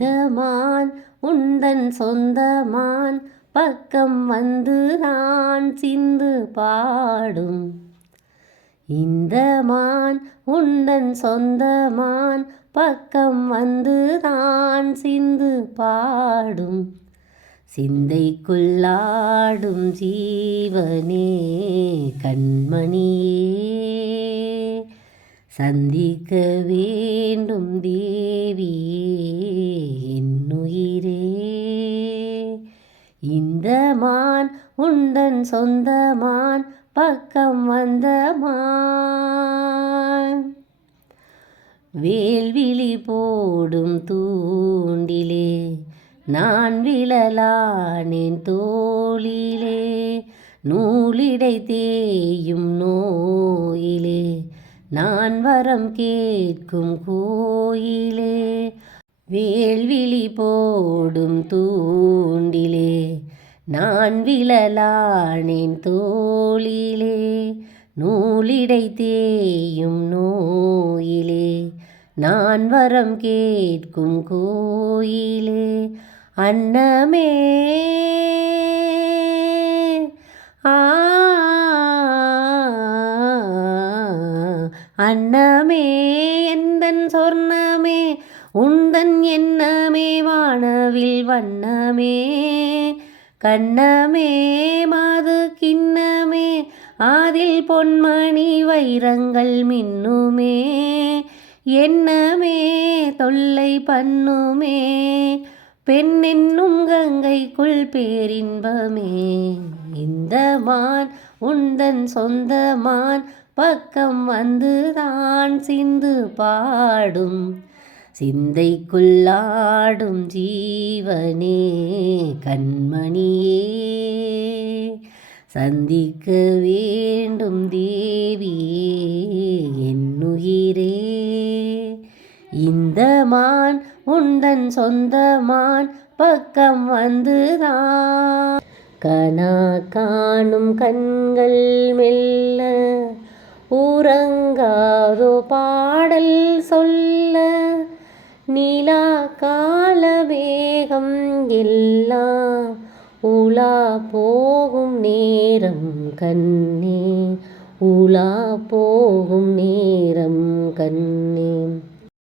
இந்த உந்தன் சொந்தமான் பக்கம் வந்து நான் சிந்து பாடும். இந்த மான் உந்தன் சொந்தமான் பக்கம் வந்து நான் சிந்து பாடும். சிந்தைக்குள்ளாடும் ஜீவனே கண்மணியே சந்திக்க வேண்டும் தேவியே என்னுயிரே இந்த மான் உந்தன் சொந்தமான் பக்கம் வந்த மான். வேல்விழி போடும் தூண்டிலே நான் விழலானேன் தோளிலே. நூலிடை தேயும் நோயிலே நான் வரம் கேட்கும் கோயிலே வேல்விழி போடும் தூண்டிலே நான் விழலானேன் தோளிலே நூலிடை தேயும் நோயிலே நான் வரம் கேட்கும் கோயிலே அன்னமே ஆ அன்னமே எந்தன் சொர்ணமே உந்தன் எண்ணமே வானவில் வண்ணமே. கண்ணமே மாது கிண்ணமே ஆதில் பொன்மணி வைரங்கள் மின்னுமே. என்னமே தொல்லை பண்ணுமே பெண்ணென்னும் கங்கைக்குள் பேரின்பமே. இந்த மான் உந்தன் சொந்தமான் பக்கம் வந்து தான் சிந்து பாடும். சிந்தைக்குள்ளாடும் ஜீவனே கண்மணியே. சந்திக்க வேண்டும் தேவியே என்னுயிரே இந்த மான் உந்தன் சொந்தமான் பக்கம் வந்துதான். கனா காணும் கண்கள் மே நிலா காலவேகம் எல்லாம் உலா போகும் நேரம் கண்ணே. உலா போகும் நேரம் கண்ணே.